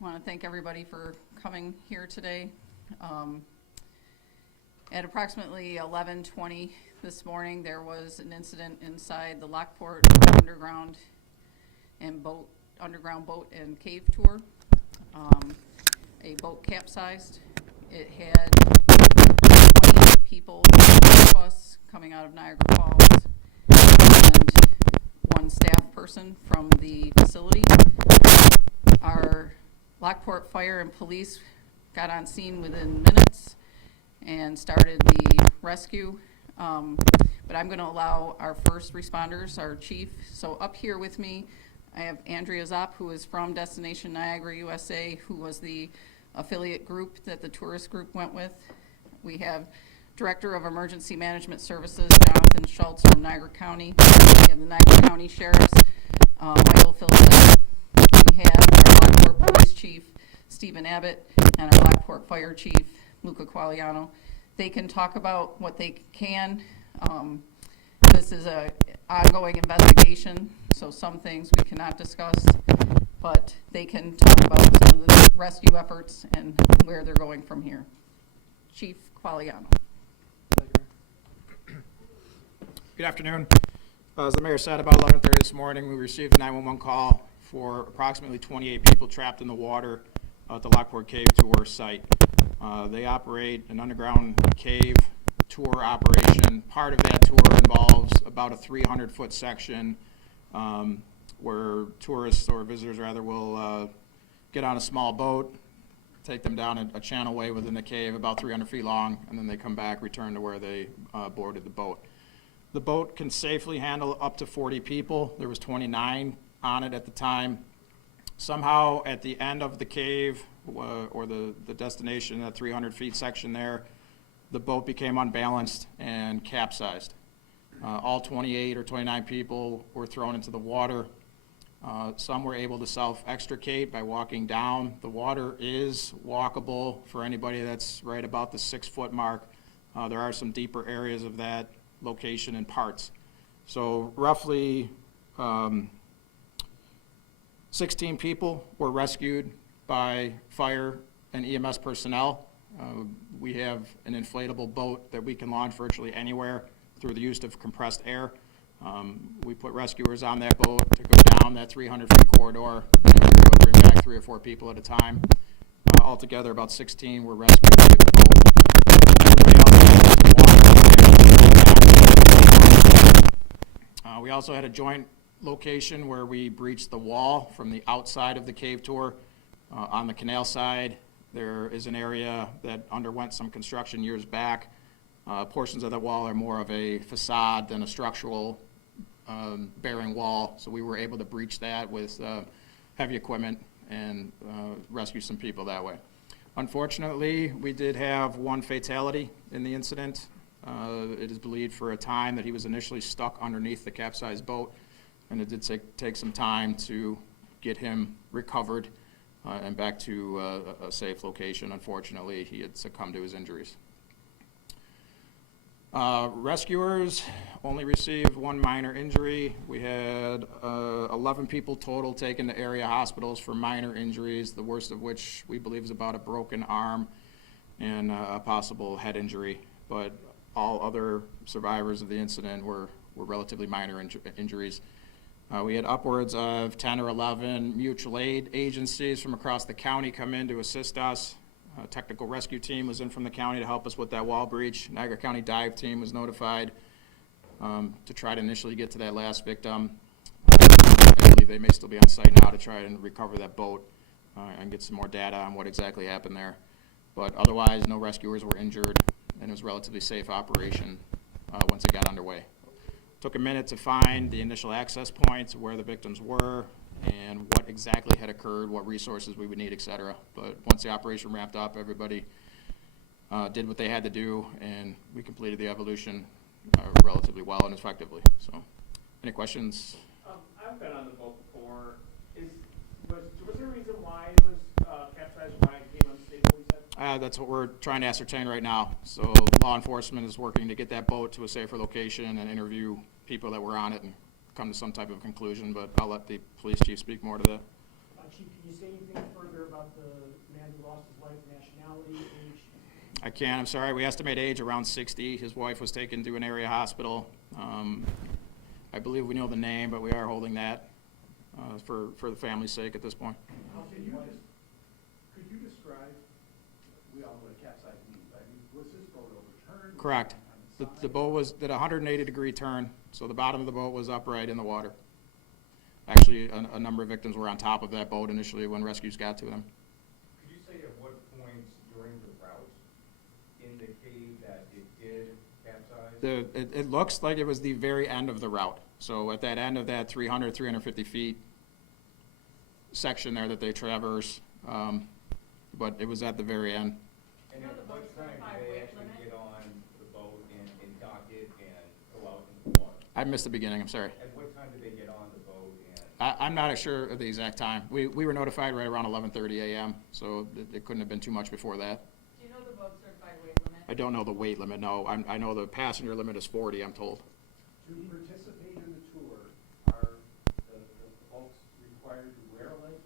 I want to thank everybody for coming here today. At approximately 11:20 this morning, there was an incident inside the Lockport underground boat and cave tour. A boat capsized. It had 28 people with us coming out of Niagara Falls and one staff person from the facility. Our Lockport Fire and Police got on scene within minutes and started the rescue. But I'm going to allow our first responders, our chief. So up here with me, I have Andrea Zopp, who is from Destination Niagara, USA, who was the affiliate group that the tourist group went with. We have Director of Emergency Management Services, Jonathan Schultz from Niagara County. We have the Niagara County Sheriff's, Michael Phillips. We have our Lockport Police Chief, Stephen Abbott, and our Lockport Fire Chief, Luca Quagliano. They can talk about what they can. This is an ongoing investigation, so some things we cannot discuss, but they can talk about some of the rescue efforts and where they're going from here. Chief Quagliano. Good afternoon. As the mayor said, about 11:30 this morning, we received a 911 call for approximately 28 people trapped in the water at the Lockport Cave tour site. They operate an underground cave tour operation. Part of that tour involves about a 300-foot section where tourists or visitors rather will get on a small boat, take them down a channelway within the cave about 300 feet long, and then they come back, return to where they boarded the boat. The boat can safely handle up to 40 people. There was 29 on it at the time. Somehow at the end of the cave or the destination, that 300 feet section there, the boat became unbalanced and capsized. All 28 or 29 people were thrown into the water. Some were able to self-extricate by walking down. The water is walkable for anybody that's right about the 6-foot mark. There are some deeper areas of that location and parts. So roughly 16 people were rescued by fire and EMS personnel. We have an inflatable boat that we can launch virtually anywhere through the use of compressed air. We put rescuers on that boat to go down that 300-foot corridor and we were able to bring back 3 or 4 people at a time. Altogether, about 16 were rescued via the boat. Everybody else we also had a joint location where we breached the wall from the outside of the cave tour. On the canal side, there is an area that underwent some construction years back. Portions of that wall are more of a facade than a structural bearing wall, so we were able to breach that with heavy equipment and rescue some people that way. Unfortunately, we did have one fatality in the incident. It is believed for a time that he was initially stuck underneath the capsized boat, and it did take some time to get him recovered and back to a safe location. Unfortunately, he had succumbed to his injuries. Rescuers only received one minor injury. We had 11 people total taken to area hospitals for minor injuries, the worst of which we believe is about a broken arm and a possible head injury. But all other survivors of the incident were relatively minor injuries. We had upwards of 10 or 11 mutual aid agencies from across the county come in to assist us. A technical rescue team was in from the county to help us with that wall breach. Niagara County dive team was notified to try to initially get to that last victim. I believe they may still be on site now to try and recover that boat and get some more data on what exactly happened there. But otherwise, no rescuers were injured, and it was a relatively safe operation once it got underway. Took a minute to find the initial access points, where the victims were, and what exactly had occurred, what resources we would need, et cetera. But once the operation ramped up, everybody did what they had to do, and we completed the evolution relatively well and effectively. So, any questions? I've been on the boat before. Was there a reason why it was capsized, why it became unstable, you said? That's what we're trying to ascertain right now. So law enforcement is working to get that boat to a safer location and interview people that were on it and come to some type of conclusion, but I'll let the police chief speak more to that. Chief, can you say anything further about about the man who lost his wife, nationality, age? I can't, I'm sorry. We estimate age around 60. His wife was taken to an area hospital. I believe we know the name, but we are holding that for the family's sake at this point. Could you describe, we all know what a capsize means, but was this boat overturned? Correct. On the The side? boat did a 180-degree turn, so the bottom of the boat was upright in the water. Actually, a number of victims were on top of that boat initially when rescues got to them. Could you say at what points during the route in the cave that it did capsize? It looks like it was the very end of the route. So at that end of that 350 feet section there that they traverse, but it was at the very end. And at what time did they actually get on the boat and dock it and go out into the water? I missed the beginning, I'm sorry. At what time did they get on the boat and? I'm not sure of the exact time. We were notified right around 11:30 a.m., so it couldn't have been too much before that. Do you know the boat certified weight limit? I don't know the weight limit, no. I know the passenger limit is 40, I'm told. To participate in the tour, are the folks required to wear a life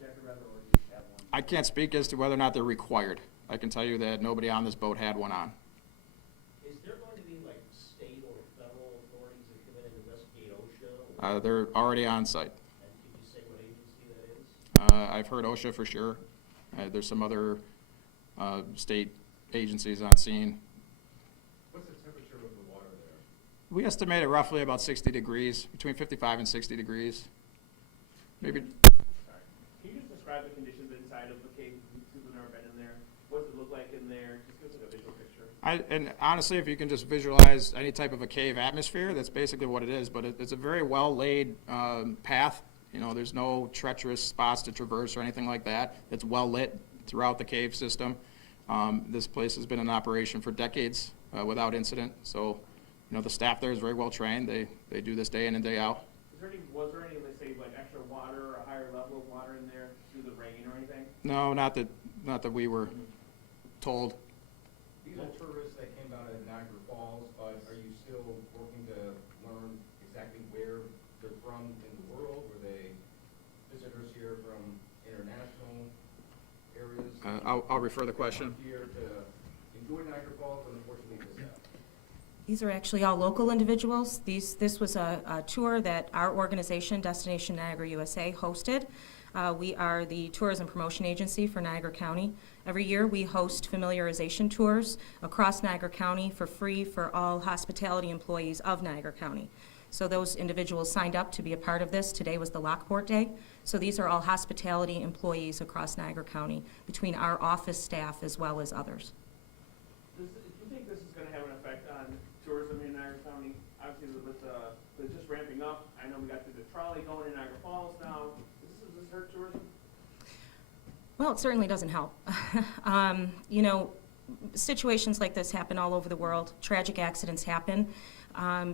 jacket rather, or just have one? I can't speak as to whether or not they're required. I can tell you that nobody on this boat had one on. Is there going to be like state or federal authorities that come in and investigate OSHA? Or, They're already on site. and could you say what agency that is? I've heard OSHA for sure. There's some other state agencies on scene. What's the temperature of the water there? We estimate it roughly about 60 degrees, between 55 and 60 degrees. Maybe. Sorry. Can you just describe the conditions inside of the cave? People have never been in there. What does it look like in there? Just give us like a visual picture. And honestly, if you can just visualize any type of a cave atmosphere, that's basically what it is. But it's a very well-laid path. You know, there's no treacherous spots to traverse or anything like that. It's well-lit throughout the cave system. This place has been in operation for decades without incident. So, you know, the staff there is very well trained. They do this day in and day out. Was there any, let's say, like extra water or a higher level of water in there through the rain or anything? No, not that we were told. These are tourists that came out of Niagara Falls, but are you still working to learn exactly where they're from in the world? Were they visitors here from international areas? I'll refer the question. Here to enjoy Niagara Falls and unfortunately miss out? These are actually all local individuals. This was a tour that our organization, Destination Niagara USA, hosted. We are the tourism promotion agency for Niagara County. Every year we host familiarization tours across Niagara County for free for all hospitality employees of Niagara County. So those individuals signed up to be a part of this. Today was the Lockport Day. So these are all hospitality employees across Niagara County, between our office staff as well as others. Do you think this is going to have an effect on tourism in Niagara County? Obviously, with just ramping up, I know we got the trolley going in Niagara Falls now. Does this hurt tourism? Well, it certainly doesn't help. You know, situations like this happen all over the world. Tragic accidents happen.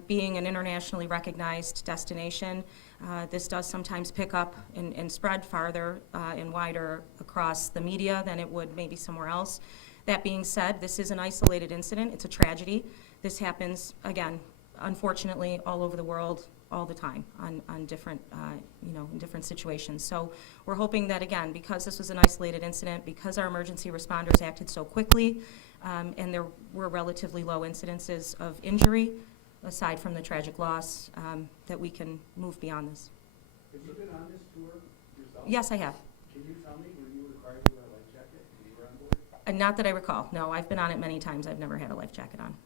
Being an internationally recognized destination, this does sometimes pick up and spread farther and wider across the media than it would maybe somewhere else. That being said, this is an isolated incident. It's a tragedy. This happens, again, unfortunately, all over the world, all the time on different, you know, in different situations. So we're hoping that, again, because this was an isolated incident, because our emergency responders acted so quickly, and there were relatively low incidences of injury, aside from the tragic loss, that we can move beyond this. Have you been on this tour yourself? Yes, I have. Can you tell me, were you required to wear a life jacket when you were on board? Not that I recall. No, I've been on it many times. I've never had a life jacket on.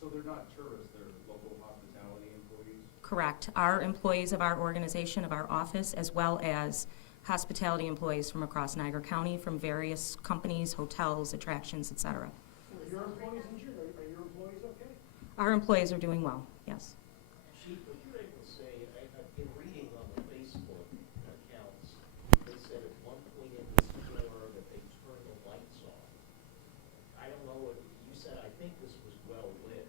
So they're not tourists, they're local hospitality employees? Correct. Our employees of our organization, of our office, as well as hospitality employees from across Niagara County, from various companies, hotels, attractions, et cetera. Are your employees injured? Are your employees okay? Our employees are doing well, yes. Chief, what you're able to say, I've been reading on the Facebook accounts, they said at one point in this tour that they turned the lights off. I don't know what, you said, I think this was well lit.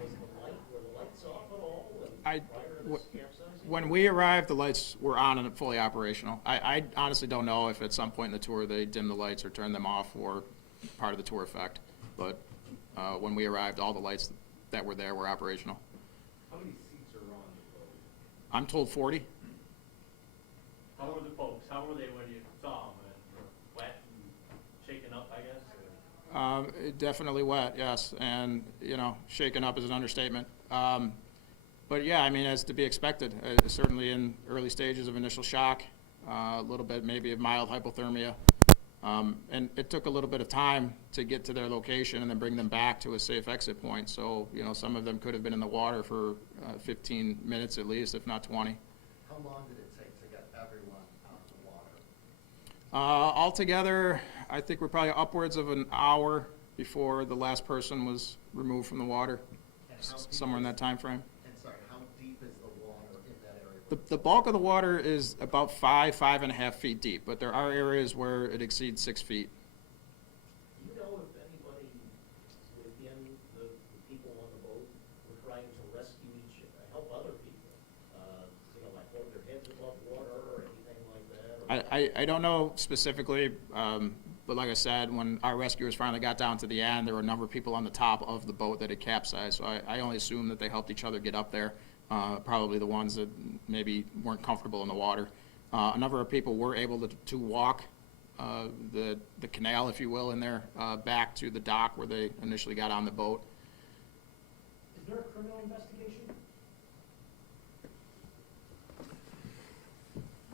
Were the lights off at all prior to this capsizing? When we arrived, the lights were on and fully operational. I honestly don't know if at some point in the tour they dimmed the lights or turned them off or part of the tour effect. But when we arrived, all the lights that were there were operational. How many seats are on the boat? I'm told 40. How were the folks? How were they when you saw them? Definitely wet, yes, and, you know, shaken up is an understatement. But yeah, I mean, as to be expected, certainly in early stages of initial shock, a little bit maybe of mild hypothermia. And it took a little bit of time to get to their location and then bring them back to a safe exit point. So, you know, some of them could have been in the water for 15 minutes at least, if not 20. How long did it take to get everyone out of the water? Altogether, I think we're probably upwards of an hour before the last person was removed from the water, And how deep somewhere in is- that time frame. And sorry, how deep is the water in that area? The bulk of the water is about 5.5 feet deep, but there are areas where it exceeds 6 feet. Do you know if anybody within the people on the boat were trying to rescue help other people? You know, like hold their heads above water or anything like that? I don't know specifically, but like I said, when our rescuers finally got down to the end, there were a number of people on the top of the boat that had capsized, so I only assume that they helped each other get up there, probably the ones that maybe weren't comfortable in the water. A number of people were able to walk the canal, if you will, in there, back to the dock where they initially got on the boat. Is there a criminal investigation?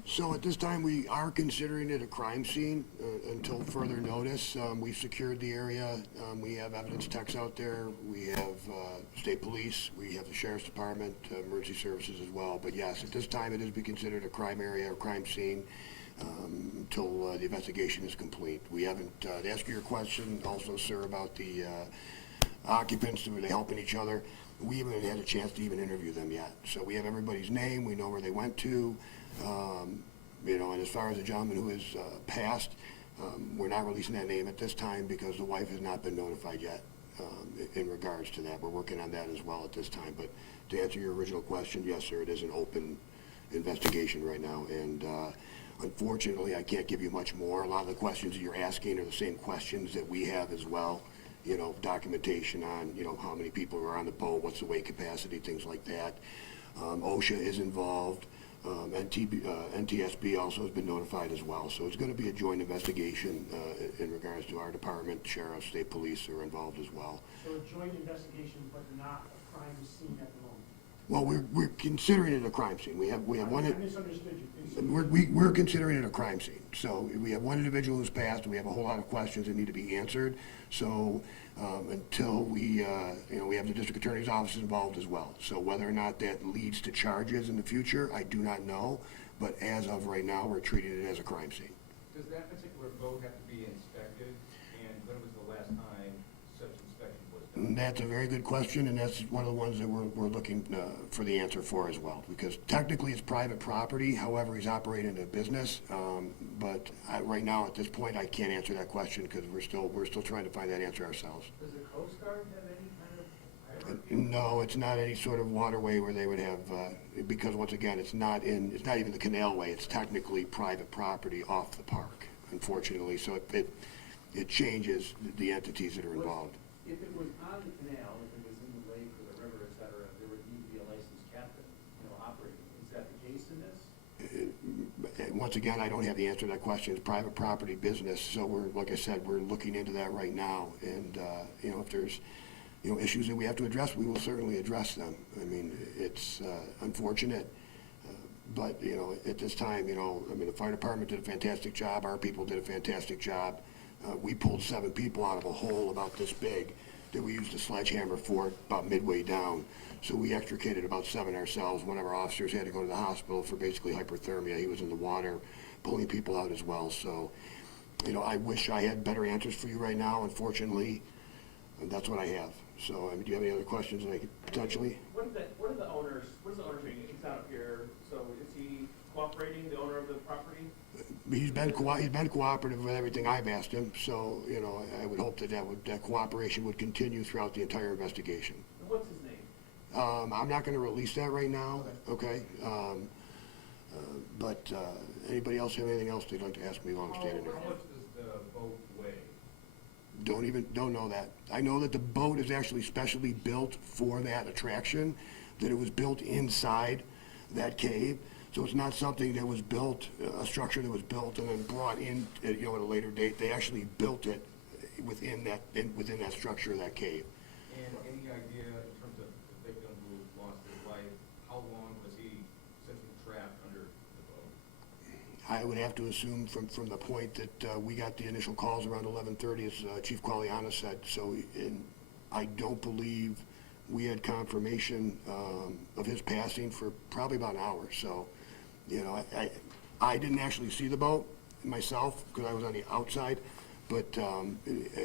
So at this time, we are considering it a crime scene until further notice. We've secured the area. We have evidence techs out there. We have state police. We have the sheriff's department, emergency services as well. But yes, at this time, it is be considered a crime area or crime scene until the investigation is complete. We haven't, to answer your question also, sir, about the occupants, were they helping each other? We haven't had a chance to even interview them yet. So we have everybody's name. We know where they went to. You know, and as far as the gentleman who has passed, we're not releasing that name at this time because the wife has not been notified yet in regards to that. We're working on that as well at this time. But to answer your original question, yes, sir, it is an open investigation right now. And unfortunately, I can't give you much more. A lot of the questions that you're asking are the same questions that we have as well. You know, documentation on, you know, how many people are on the boat, what's the weight capacity, things like that. OSHA is involved. NTSB also has been notified as well. So it's going to be a joint investigation in regards to our department, sheriff, state police are involved as well. So a joint investigation, but not a crime scene at the moment? Well, we're considering it a crime scene. We have one. I misunderstood you. We're considering it a crime scene. So we have one individual who's passed, and we have a whole lot of questions that need to be answered. So until we, you know, we have the district attorney's office involved as well. So whether or not that leads to charges in the future, I do not know. But as of right now, we're treating it as a crime scene. Does that particular boat have to be inspected? And when was the last time such inspection was done? And that's a very good question, and that's one of the ones that we're looking for the answer for as well. Because technically it's private property, however, he's operating a business. But right now, at this point, I can't answer that question because we're still trying to find that answer ourselves. Does the Coast Guard have any kind of? No, it's not any sort of waterway where they would have, because once again, it's not even the canalway. It's technically private property off the park, unfortunately. So it changes the entities that are involved. If it was on the canal, if it was in the lake or the river, et cetera, there would need to be a licensed captain, you know, operating. Is that the case in this? Once again, I don't have the answer to that question. It's private property business, so like I said, we're looking into that right now. And, you know, if there's, you know, issues that we have to address, we will certainly address them. I mean, it's unfortunate, but, you know, at this time, you know, I mean, the fire department did a fantastic job. Our people did a fantastic job. We pulled 7 people out of a hole about this big that we used a sledgehammer for about midway down. So we extricated about 7 ourselves. One of our officers had to go to the hospital for basically hypothermia. He was in the water pulling people out as well. So, you know, I wish I had better answers for you right now. Unfortunately, that's what I have. So, I mean, do you have any other questions that I could potentially? What are the owners doing? He's not up here, so is he cooperating, the owner of the property? He's been cooperative with everything I've asked him. So, you know, I would hope that cooperation would continue throughout the entire investigation. And what's his name? I'm not going to release that right now, okay? But anybody else have anything else they'd like to ask me while I'm standing there? How much does the boat weigh? Don't know that. I know that the boat is actually specially built for that attraction, that it was built inside that cave. So it's not something that was built, a structure that was built and then brought in, you know, at a later date. They actually built it within that structure of that cave. And any idea in terms of the victim who lost his life, how long was he essentially trapped under the boat? I would have to assume from the point that we got the initial calls around 11:30, as Chief Qualiana said, so, and I don't believe we had confirmation of his passing for probably about an hour. So, you know, I didn't actually see the boat myself because I was on the outside, but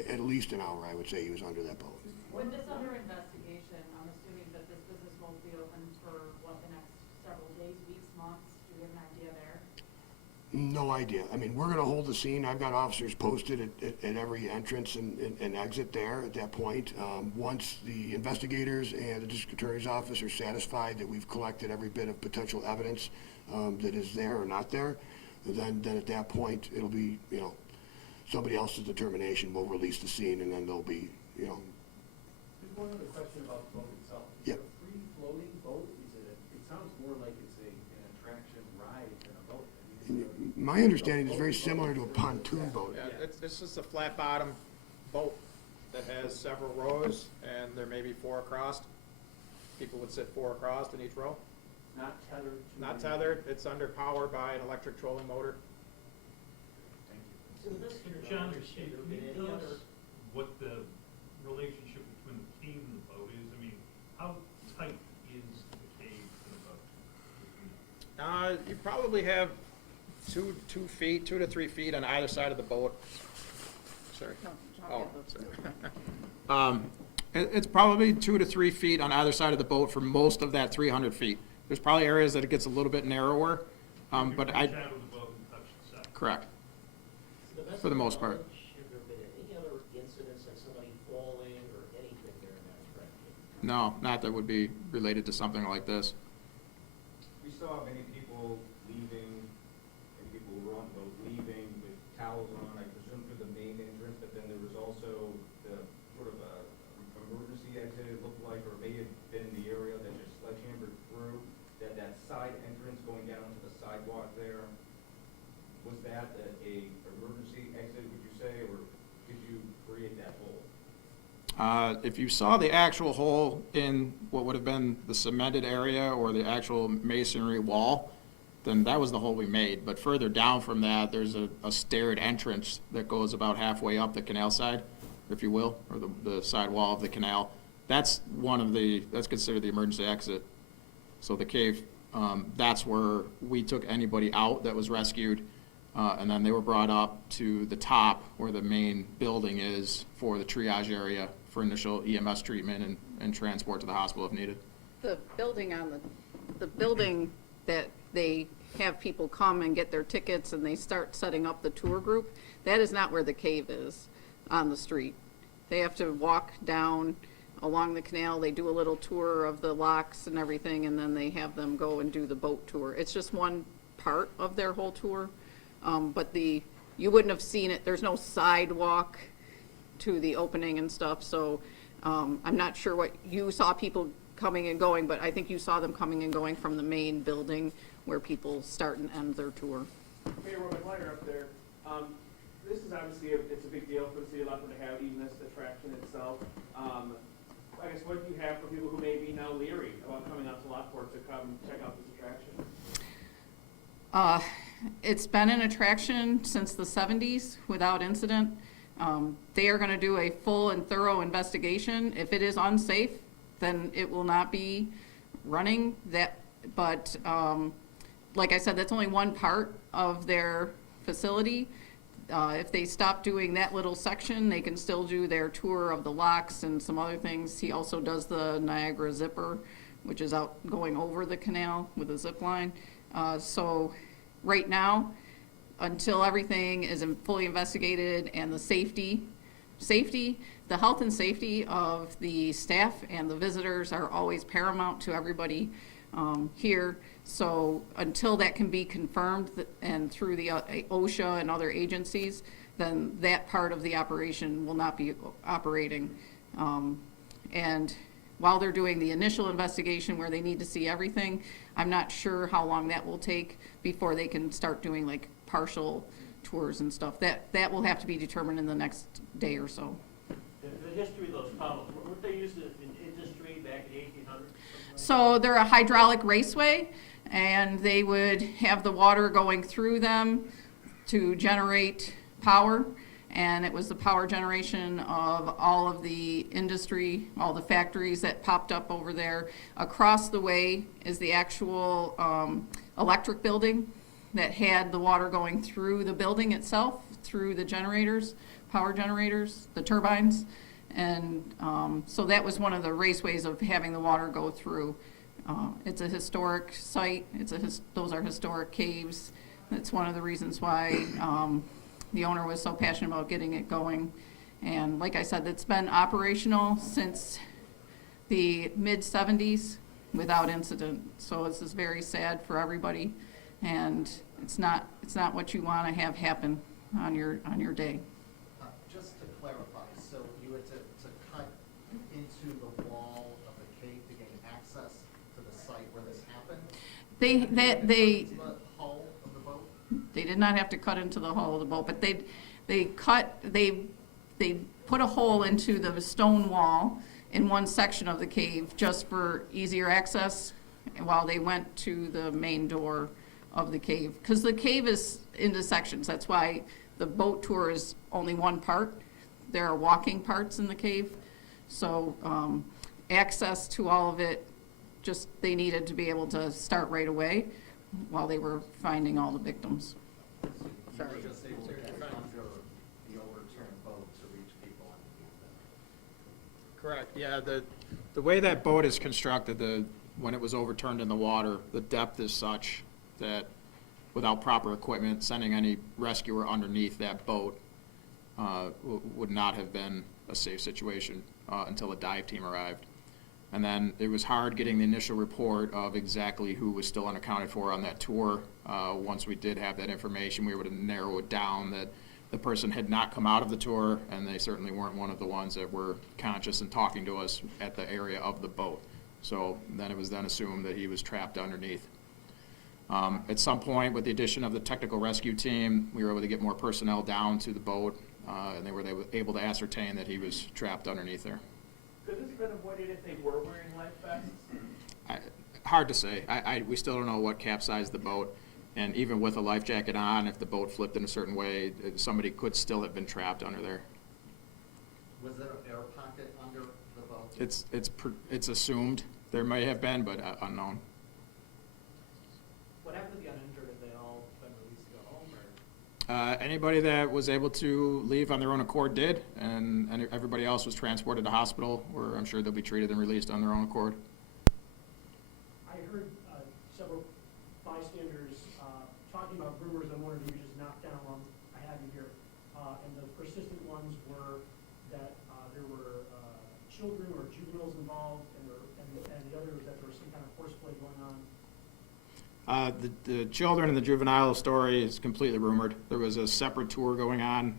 at least an hour, I would say he was under that boat. With this under investigation, I'm assuming that this business won't be open for, what, the next several days, weeks, months? Do you have an idea there? No idea. I mean, we're gonna hold the scene. I've got officers posted at every entrance and exit there at that point. Once the investigators and the district attorney's office are satisfied that we've collected every bit of potential evidence that is there or not there, then at that point, it'll be, you know, somebody else's determination. We'll release the scene, and then there'll be, you know. Just one other question about the boat itself. Is Yep. it a free-floating boat? It sounds more like it's an attraction ride than a boat. I mean, it's My understanding is very similar to a pontoon boat. Yeah, it's just a flat bottom boat that has several rows, and there may be 4 across. People would sit 4 across in each row. not tethered to. Not any- tethered, it's under power by an electric trolling motor. Thank you. So the best. John or Steve, There can been you any tell other- us what the relationship between the cave and the boat is? I mean, how tight is the cave to the boat? You probably have 2 to 3 feet on either side of the boat. Sorry. No, Oh, sorry. It's probably 2 to 3 feet on either side of the boat for most of that 300 feet. There's probably areas that it gets a little bit narrower, but You I, reach out of the boat and touch the side. correct. To the best For the of your most part. knowledge, have there been any other incidents like somebody falling or anything during that attraction? No, not that would be related to something like this. We saw many people leaving, many people who were on the boat leaving with towels on, I presume through the main entrance, but then there was also the sort of a emergency exit, it looked like, or may have been in the area that just sledgehammered through, that side entrance going down to the sidewalk there. Was that a emergency exit, would you say, or did you create that hole? If you saw the actual hole in what would have been the cemented area or the actual masonry wall, then that was the hole we made. But further down from that, there's a staired entrance that goes about halfway up the canal side, if you will, or the side wall of the canal. That's that's considered the emergency exit. So the cave, that's where we took anybody out that was rescued, and then they were brought up to the top where the main building is for the triage area for initial EMS treatment and transport to the hospital if needed. The building the building that they have people come and get their tickets and they start setting up the tour group, that is not where the cave is on the street. They have to walk down along the canal, they do a little tour of the locks and everything, and then they have them go and do the boat tour. It's just one part of their whole tour, but you wouldn't have seen it, there's no sidewalk to the opening and stuff, so I'm not sure what, you saw people coming and going, but I think you saw them coming and going from the main building where people start and end their tour. Mayor Roman Meyer up there, this is obviously, it's a big deal for the city of Lockport to have even this attraction itself. I guess what do you have for people who may be now leery about coming out to Lockport to come check out this attraction? It's been an attraction since the 70s without incident. They are going to do a full and thorough investigation. If it is unsafe, then it will not be running. But like I said, that's only one part of their facility. If they stop doing that little section, they can still do their tour of the locks and some other things. He also does the Niagara zipper, which is out going over the canal with a zip line. So right now, until everything is fully investigated and the the health and safety of the staff and the visitors are always paramount to everybody here. So until that can be confirmed and through the OSHA and other agencies, then that part of the operation will not be operating. And while they're doing the initial investigation where they need to see everything, I'm not sure how long that will take before they can start doing like partial tours and stuff. That will have to be determined in the next day or so. The history of those tunnels, weren't they used in industry back in the 1800s? So they're a hydraulic raceway, and they would have the water going through them to generate power. And it was the power generation of all of the industry, all the factories that popped up over there. Across the way is the actual electric building that had the water going through the building itself, through the generators, power generators, the turbines. And so that was one of the raceways of having the water go through. It's a historic site. Those are historic caves. That's one of the reasons why the owner was so passionate about getting it going. And like I said, it's been operational since the mid-70s without incident. So this is very sad for everybody, and it's not what you want to have happen on your day. Just to clarify, so you had to cut into the wall of the cave to gain access to the site where this happened? They To the hull of the boat? They did not have to cut into the hull of the boat, but they put a hole into the stone wall in one section of the cave just for easier access while they went to the main door of the cave. Because the cave is into sections. That's why the boat tour is only one part. There are walking parts in the cave. So access to all of it, just they needed to be able to start right away while they were finding all the victims. Sorry. You were just able to get under the overturned boat to reach people underneath it. Correct, yeah, the way that boat is constructed, when it was overturned in the water, the depth is such that without proper equipment, sending any rescuer underneath that boat would not have been a safe situation until a dive team arrived. And then it was hard getting the initial report of exactly who was still unaccounted for on that tour. Once we did have that information, we were able to narrow it down that the person had not come out of the tour, and they certainly weren't one of the ones that were conscious and talking to us at the area of the boat. So then it was then assumed that he was trapped underneath. At some point, with the addition of the technical rescue team, we were able to get more personnel down to the boat, and they were able to ascertain that he was trapped underneath there. Could this have been avoided if they were wearing life vests? Hard to say. We still don't know what capsized the boat, and even with a life jacket on, if the boat flipped in a certain way, somebody could still have been trapped under there. Was there an air pocket under the boat? It's assumed there may have been, but unknown. What happened to the uninjured? Have they all been released to go home, or? Anybody that was able to leave on their own accord did, and everybody else was transported to hospital, where I'm sure they'll be treated and released on their own accord. I heard several bystanders talking about rumors. I wanted to just knock down one. I have you here. And the persistent ones were that there were children or juveniles involved, and the other was that there was some kind of horseplay going on. The children and the juvenile story is completely rumored. There was a separate tour going on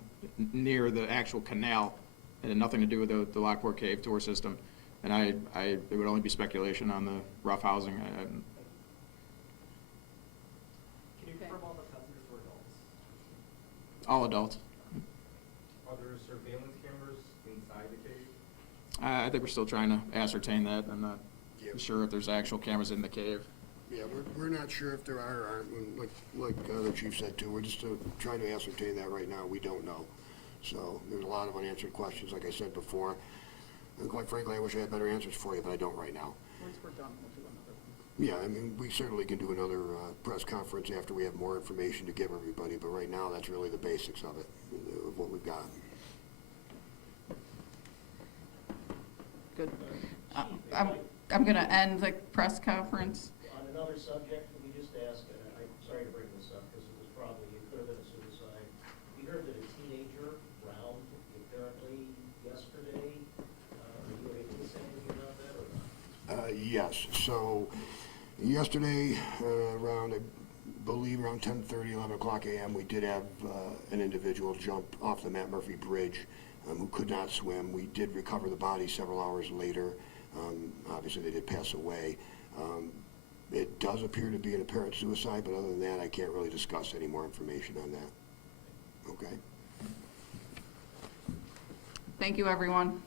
near the actual canal. It had nothing to do with the Lockport Cave tour system. And it would only be speculation on the roughhousing. Can you confirm all the passengers were adults? All adults. Are there surveillance cameras inside the cave? I think we're still trying to ascertain that. I'm not sure if there's actual cameras in the cave. Yeah, we're not sure if there are or aren't. Like the chief said too, we're just trying to ascertain that right now. We don't know. So there's a lot of unanswered questions, like I said before. And quite frankly, I wish I had better answers for you, but I don't right now. Once we're done, we'll do another one. Yeah, I mean, we certainly can do another press conference after we have more information to give everybody, but right now, that's really the basics of it, of what we've got. Good. I'm going to end the press conference. On another subject, let me just ask, and I'm sorry to bring this up because it could have been a suicide. We heard that a teenager drowned apparently yesterday. Are you able to say anything about that or not? Yes, so yesterday, around 10:30, 11 o'clock a.m., we did have an individual jump off the Matt Murphy Bridge who could not swim. We did recover the body several hours later. Obviously, they did pass away. It does appear to be an apparent suicide, but other than that, I can't really discuss any more information on that. Thank you, everyone.